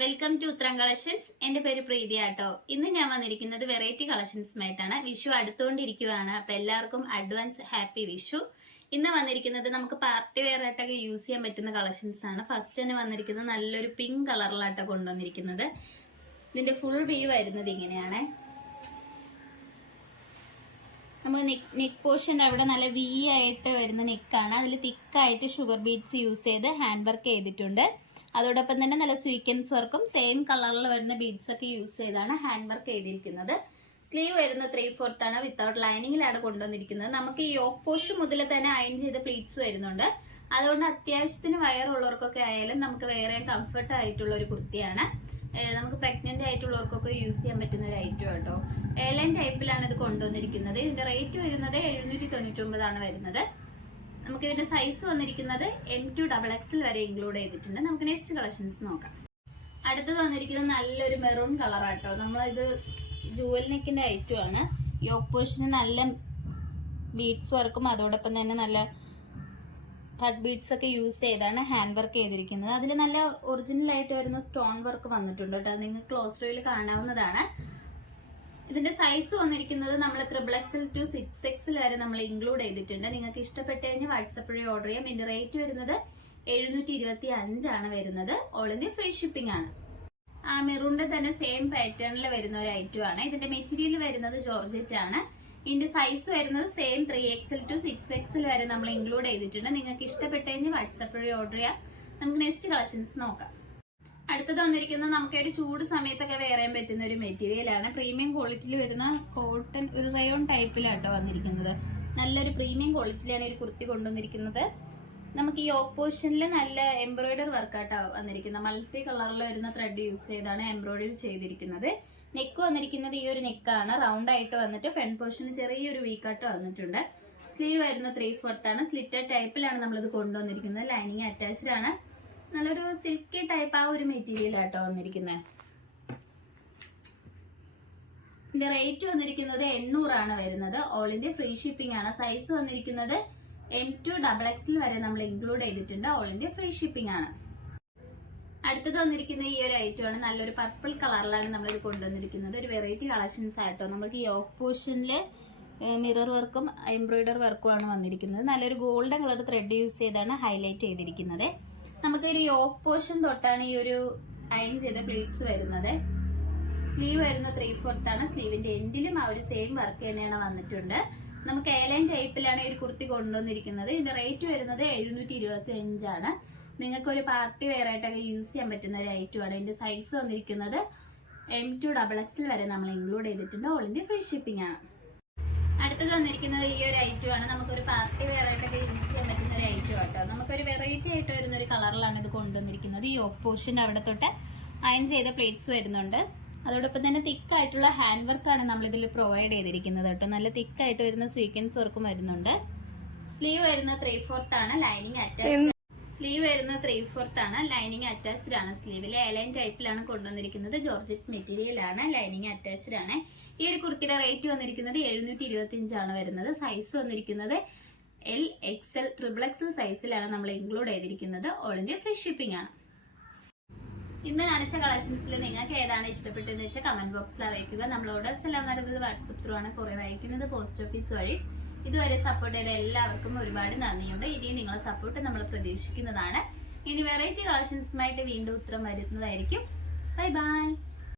Welcome to ഉത്തരം collections. എന്റെ പേര് പ്രീതി ആട്ടോ. ഇന്ന് ഞാൻ വന്നിരിക്കുന്നത് വെറൈറ്റി കളക്ഷൻസുമായിട്ടാണ്. വിഷു അടുത്തുകൊണ്ടിരിക്കുകയാണ്. അപ്പൊ എല്ലാവർക്കും അഡ്വാൻസ് ഹാപ്പി വിഷു. ഇന്ന് വന്നിരിക്കുന്നത് നമുക്ക് പാർട്ടി വെയർ ആയിട്ടൊക്കെ യൂസ് ചെയ്യാൻ പറ്റുന്ന കളക്ഷൻസ് ആണ്. ഫസ്റ്റ് തന്നെ വന്നിരിക്കുന്നത് നല്ലൊരു പിങ്ക് കളറിലാട്ടോ കൊണ്ടുവന്നിരിക്കുന്നത്. ഇതിന്റെ ഫുൾ വ്യൂ വരുന്നത് ഇങ്ങനെയാണ്. നമുക്ക് നെക്ക് പോർഷൻ അവിടെ നല്ല വി ആയിട്ട് വരുന്ന നെക്കാണ്. അതിൽ തിക്കായിട്ട് ഷുഗർ ബീഡ്സ് യൂസ് ചെയ്ത് ഹാൻഡ് വർക്ക് ചെയ്തിട്ടുണ്ട്. അതോടൊപ്പം തന്നെ നല്ല സ്വീക്വൻസ് വർക്കും സെയിം കളറിൽ വരുന്ന ബീഡ്സ് ഒക്കെ യൂസ് ചെയ്താണ് ഹാൻഡ് വർക്ക് ചെയ്തിരിക്കുന്നത്. സ്ലീവ് വരുന്ന 3/4 ആണ്. വിത്തൗട്ട് ലൈനിങ്ങിലാണ് കൊണ്ടുവന്നിരിക്കുന്നത്. നമുക്ക് ഈ യോക്ക് പോർഷൻ മുതൽ തന്നെ അയൺ ചെയ്ത പ്ലീറ്റ്സ് വരുന്നുണ്ട്. അതുകൊണ്ട് അത്യാവശ്യത്തിന് വയറുള്ളവർക്കൊക്കെ ആയാലും നമുക്ക് വേറെ കംഫർട്ട് ആയിട്ടുള്ള ഒരു കുർത്തിയാണ്. നമുക്ക് പ്രഗ്നന്റ് ആയിട്ടുള്ളവർക്കൊക്കെ യൂസ് ചെയ്യാൻ പറ്റുന്ന ഒരു ഐറ്റം കേട്ടോ. എയർലൈൻ ടൈപ്പിലാണ് ഇത് കൊണ്ടുവന്നിരിക്കുന്നത്. ഇതിന്റെ റേറ്റ് വരുന്നത് 799 ആണ് വരുന്നത്. നമുക്ക് ഇതിന്റെ സൈസ് വന്നിരിക്കുന്നത് M2 XXL വരെ ഇൻക്ലൂഡ് ചെയ്തിട്ടുണ്ട്. നമുക്ക് നെക്സ്റ്റ് കളക്ഷൻസ് നോക്കാം. അടുത്തത് വന്നിരിക്കുന്നത് നല്ലൊരു മെറൂൺ കളറാട്ടോ. നമ്മളിത് ജുവൽ നെക്കിന്റെ ഐറ്റം ആണ്. യോക്ക് പോർഷന് നല്ല ബീഡ്സ് വർക്കും അതോടൊപ്പം തന്നെ നല്ല കട്ട് ബീഡ്സ് ഒക്കെ യൂസ് ചെയ്താണ് ഹാൻഡ് വർക്ക് ചെയ്തിരിക്കുന്നത്. അതിൽ നല്ല ഒറിജിനൽ ആയിട്ട് വരുന്ന സ്റ്റോൺ വർക്ക് വന്നിട്ടുണ്ട് കേട്ടോ. അത് നിങ്ങൾക്ക് ക്ലോസ് റോയിൽ കാണാവുന്നതാണ്. ഇതിന്റെ സൈസ് വന്നിരിക്കുന്നത് നമ്മൾ XXL to 6XL വരെ നമ്മൾ ഇൻക്ലൂഡ് ചെയ്തിട്ടുണ്ട്. നിങ്ങൾക്ക് ഇഷ്ടപ്പെട്ട് കഴിഞ്ഞാൽ വാട്സപ്പ് വഴി ഓർഡർ ചെയ്യാം. ഇതിന്റെ റേറ്റ് വരുന്നത് 725 ആണ് വരുന്നത്. ഓൾ ഇന്ത്യ ഫ്രീ ഷിപ്പിംഗ് ആണ്. ആ മെറൂണിന്റെ തന്നെ സെയിം പാറ്റേണിൽ വരുന്ന ഒരു ഐറ്റം ആണ്. ഇതിന്റെ മെറ്റീരിയൽ വരുന്നത് ജോർജറ്റ് ആണ്. ഇതിന്റെ സൈസ് വരുന്നത് സെയിം 3XL to 6XL വരെ നമ്മൾ ഇൻക്ലൂഡ് ചെയ്തിട്ടുണ്ട്. നിങ്ങൾക്ക് ഇഷ്ടപ്പെട്ട് കഴിഞ്ഞാൽ വാട്സപ്പ് വഴി ഓർഡർ ചെയ്യാം. നമുക്ക് നെക്സ്റ്റ് കളക്ഷൻസ് നോക്കാം. അടുത്തത് വന്നിരിക്കുന്നത് നമുക്ക് ഒരു ചൂട് സമയത്തൊക്കെ വെയർ ചെയ്യാൻ പറ്റുന്ന ഒരു മെറ്റീരിയൽ ആണ്. പ്രീമിയം ക്വാളിറ്റിയിൽ വരുന്ന കോട്ടൺ ഒരു റയോൺ ടൈപ്പിലാട്ടോ വന്നിരിക്കുന്നത്. നല്ലൊരു പ്രീമിയം ക്വാളിറ്റിയിലാണ് ഒരു കുർത്തി കൊണ്ടുവന്നിരിക്കുന്നത്. നമുക്ക് ഈ യോക്ക് പോർഷനിൽ നല്ല എംബ്രോയിഡറി വർക്കാട്ടോ വന്നിരിക്കുന്നത്. മൾട്ടി കളറിൽ വരുന്ന ത്രെഡ് യൂസ് ചെയ്താണ് എംബ്രോയിഡറി ചെയ്തിരിക്കുന്നത്. നെക്ക് വന്നിരിക്കുന്നത് ഈ ഒരു നെക്കാണ്. റൗണ്ട് ആയിട്ട് വന്നിട്ട് ഫ്രണ്ട് പോർഷനിൽ ചെറിയൊരു വീക്കാട്ട് വന്നിട്ടുണ്ട്. സ്ലീവ് വരുന്ന 3/4 ആണ്. സ്ലിറ്റഡ് ടൈപ്പിലാണ് നമ്മളിത് കൊണ്ടുവന്നിരിക്കുന്നത്. ലൈനിങ് അറ്റാച്ച്ഡ് ആണ്. നല്ലൊരു സിൽക്കി ടൈപ്പ് ആ ഒരു മെറ്റീരിയൽ ആട്ടോ വന്നിരിക്കുന്നത്. ഇതിന്റെ റേറ്റ് വന്നിരിക്കുന്നത് 800 ആണ് വരുന്നത്. ഓൾ ഇന്ത്യ ഫ്രീ ഷിപ്പിംഗ് ആണ്. സൈസ് വന്നിരിക്കുന്നത് M2 XXL വരെ നമ്മൾ ഇൻക്ലൂഡ് ചെയ്തിട്ടുണ്ട്. ഓൾ ഇന്ത്യ ഫ്രീ ഷിപ്പിംഗ് ആണ്. അടുത്തത് വന്നിരിക്കുന്ന ഈ ഒരു ഐറ്റം ആണ്. നല്ലൊരു പർപ്പിൾ കളറിലാണ് നമ്മളിത് കൊണ്ടുവന്നിരിക്കുന്നത്. ഒരു വെറൈറ്റി കളക്ഷൻസ് ആയിട്ടോ. നമുക്ക് യോക്ക് പോർഷനില് മിറർ വർക്കും എംബ്രോയിഡറി വർക്കും ആണ് വന്നിരിക്കുന്നത്. നല്ലൊരു ഗോൾഡൻ കളർ ത്രെഡ് യൂസ് ചെയ്താണ് ഹൈലൈറ്റ് ചെയ്തിരിക്കുന്നത്. നമുക്കൊരു യോക്ക് പോർഷൻ തൊട്ടാണ് ഈ ഒരു അയൺ ചെയ്ത പ്ലീറ്റ്സ് വരുന്നത്. സ്ലീവ് വരുന്ന 3/4 ആണ്. സ്ലീവിന്റെ എൻഡിലും ആ ഒരു സെയിം വർക്ക് തന്നെയാണ് വന്നിട്ടുണ്ട്. നമുക്ക് എയർലൈൻ ടൈപ്പിലാണ് ഈ ഒരു കുർത്തി കൊണ്ടുവന്നിരിക്കുന്നത്. ഇതിന്റെ റേറ്റ് വരുന്നത് 725 ആണ്. നിങ്ങൾക്ക് ഒരു പാർട്ടി വെയർ ആയിട്ടൊക്കെ യൂസ് ചെയ്യാൻ പറ്റുന്ന ഒരു ഐറ്റം ആണ്. ഇതിന്റെ സൈസ് വന്നിരിക്കുന്നത് M2 XXL വരെ നമ്മൾ ഇൻക്ലൂഡ് ചെയ്തിട്ടുണ്ട്. ഓൾ ഇന്ത്യ ഫ്രീ ഷിപ്പിംഗ് ആണ്. അടുത്തത് വന്നിരിക്കുന്നത് ഈ ഒരു ഐറ്റം ആണ്. നമുക്കൊരു പാർട്ടി വെയർ ആയിട്ടൊക്കെ യൂസ് ചെയ്യാൻ പറ്റുന്ന ഒരു ഐറ്റം ആട്ടോ. നമുക്കൊരു വെറൈറ്റി ആയിട്ട് വരുന്ന ഒരു കളറിലാണ് ഇത് കൊണ്ടുവന്നിരിക്കുന്നത്. ഈ യോക്ക് പോർഷൻ്റെ അവിടെ തൊട്ട് അയൺ ചെയ്ത പ്ലേറ്റ്സ് വരുന്നുണ്ട്. അതോടൊപ്പം തന്നെ തിക്കായിട്ടുള്ള ഹാൻഡ് വർക്കാണ് നമ്മളിതിൽ പ്രൊവൈഡ് ചെയ്തിരിക്കുന്നത് കേട്ടോ. നല്ല തിക്കായിട്ട് വരുന്ന സ്വീക്വൻസ് വർക്കും വരുന്നുണ്ട്. സ്ലീവ് വരുന്ന 3/4 ആണ്. Lining attached. സ്ലീവ് വരുന്ന 3/4 ആണ്. ലൈനിങ് അറ്റാച്ച്ഡ് ആണ്. സ്ലീവിൽ എയർലൈൻ ടൈപ്പിലാണ് കൊണ്ടുവന്നിരിക്കുന്നത്. ജോർജറ്റ് മെറ്റീരിയൽ ആണ്. ലൈനിങ് അറ്റാച്ച്ഡ് ആണ്. ഈ ഒരു കുർത്തിയുടെ റേറ്റ് വന്നിരിക്കുന്നത് 725 ആണ് വരുന്നത്. സൈസ് വന്നിരിക്കുന്നത് L XL XXL സൈസിലാണ് നമ്മൾ ഇൻക്ലൂഡ് ചെയ്തിരിക്കുന്നത്. ഓൾ ഇന്ത്യ ഫ്രീ ഷിപ്പിംഗ് ആണ്. ഇന്ന് കാണിച്ച കളക്ഷൻസിൽ നിങ്ങൾക്ക് ഏതാണ് ഇഷ്ടപ്പെട്ടതെന്ന് വെച്ചാൽ കമന്റ് ബോക്സിൽ അറിയിക്കുക. നമ്മൾ ഓർഡേഴ്സ് എല്ലാം വരുന്നത് വാട്സപ്പ് ത്രൂ ആണ്. കുറെ അയക്കുന്നത് പോസ്റ്റ് ഓഫീസ് വഴി. ഇതുവരെ സപ്പോർട്ട് ചെയ്ത എല്ലാവർക്കും ഒരുപാട് നന്ദിയുണ്ട്. ഇനിയും നിങ്ങളെ സപ്പോർട്ട് നമ്മൾ പ്രതീക്ഷിക്കുന്നതാണ്. ഇനി വെറൈറ്റി കളക്ഷൻസുമായിട്ട് വീണ്ടും ഉത്തരം വരുന്നതായിരിക്കും. Bye bye.